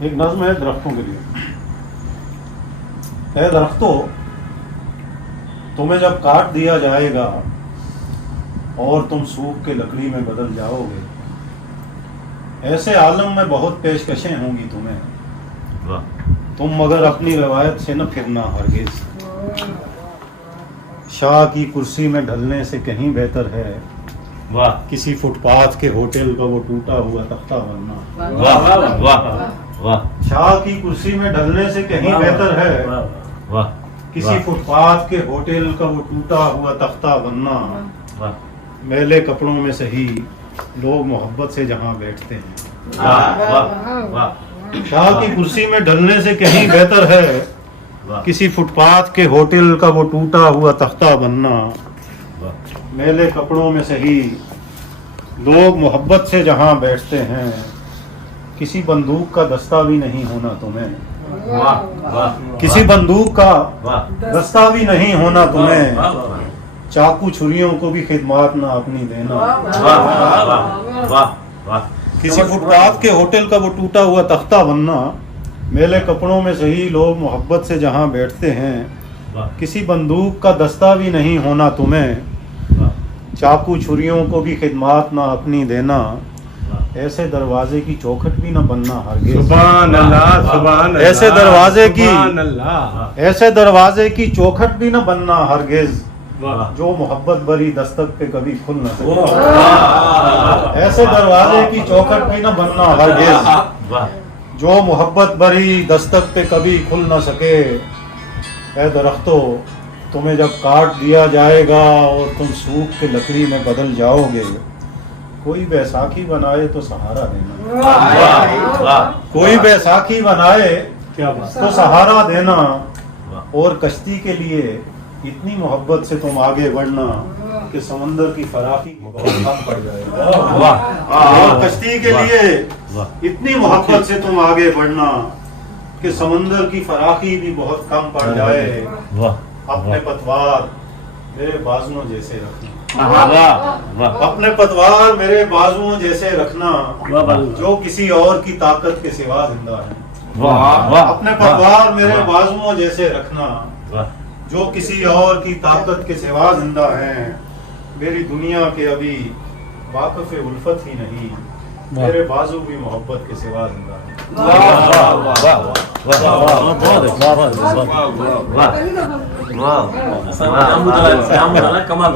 ایک نظم ہے درختوں کے لیے۔ اے درختوں، تمہیں جب کاٹ دیا جائے گا اور تم سوکھ کے لکڑی میں بدل جاؤ گے، ایسے عالم میں بہت پیشکشیں ہوں گی تمہیں، تم مگر اپنی روایت سے نہ پھرنا ہرگز۔ شاہ کی کرسی میں ڈھلنے سے کہیں بہتر ہے کسی فٹ پاتھ کے ہوٹل کا وہ ٹوٹا ہوا تختہ بننا۔ شاہ کی کرسی میں ڈھلنے سے کہیں بہتر ہے کسی فٹ پاتھ کے ہوٹل کا وہ ٹوٹا ہوا تختہ بننا۔ میلے کپڑوں میں صحیح لوگ محبت سے جہاں بیٹھتے ہیں، شاہ کی کرسی میں ڈھلنے سے کہیں بہتر ہے کسی فٹ پاتھ کے ہوٹل کا وہ ٹوٹا ہوا تختہ بننا۔ میلے کپڑوں میں صحیح لوگ محبت سے جہاں بیٹھتے ہیں، کسی بندوق کا دستہ بھی نہیں ہونا تمہیں، کسی بندوق کا دستہ بھی نہیں ہونا تمہیں، چاقو چھریوں کو بھی خدمات نہ اپنی دینا۔ کسی فٹ پاتھ کے ہوٹل کا وہ ٹوٹا ہوا تختہ بننا۔ میلے کپڑوں میں صحیح لوگ محبت سے جہاں بیٹھتے ہیں، کسی بندوق کا دستہ بھی نہیں ہونا تمہیں، چاقو چھریوں کو بھی خدمات نہ اپنی دینا۔ ایسے دروازے کی چوکھٹ بھی نہ بننا ہرگز، سبحان اللہ سبحان اللہ، ایسے دروازے کی سبحان اللہ، ایسے دروازے کی چوکھٹ بھی نہ بننا ہرگز جو محبت بری دستک پہ کبھی کھل نہ سکے۔ ایسے دروازے کی چوکھٹ بھی نہ بننا ہرگز جو محبت بری دستک پہ کبھی کھل نہ سکے۔ اے درختوں، تمہیں جب کاٹ دیا جائے گا اور تم سوکھ کے لکڑی میں بدل جاؤ گے، کوئی بیساکھی بنائے تو سہارا دینا، کوئی بیساکھی بنائے تو سہارا دینا، اور کشتی کے لیے اتنی محبت سے تم آگے بڑھنا کہ سمندر کی فراخی بہت کم پڑ جائے گا۔ اور کشتی کے لیے اتنی محبت سے تم آگے بڑھنا کہ سمندر کی فراخی بھی بہت کم پڑ جائے۔ اپنے پتوار میرے بازوؤں جیسے رکھنا، اپنے پتوار میرے بازوؤں جیسے رکھنا جو کسی اور کی طاقت کے سوا زندہ ہے۔ اپنے پتوار میرے بازوؤں جیسے رکھنا جو کسی اور کی طاقت کے سوا زندہ ہیں۔ میری دنیا کے ابھی واقف الفت ہی نہیں، میرے بازو بھی محبت کے سوا زندہ ہیں۔ کمال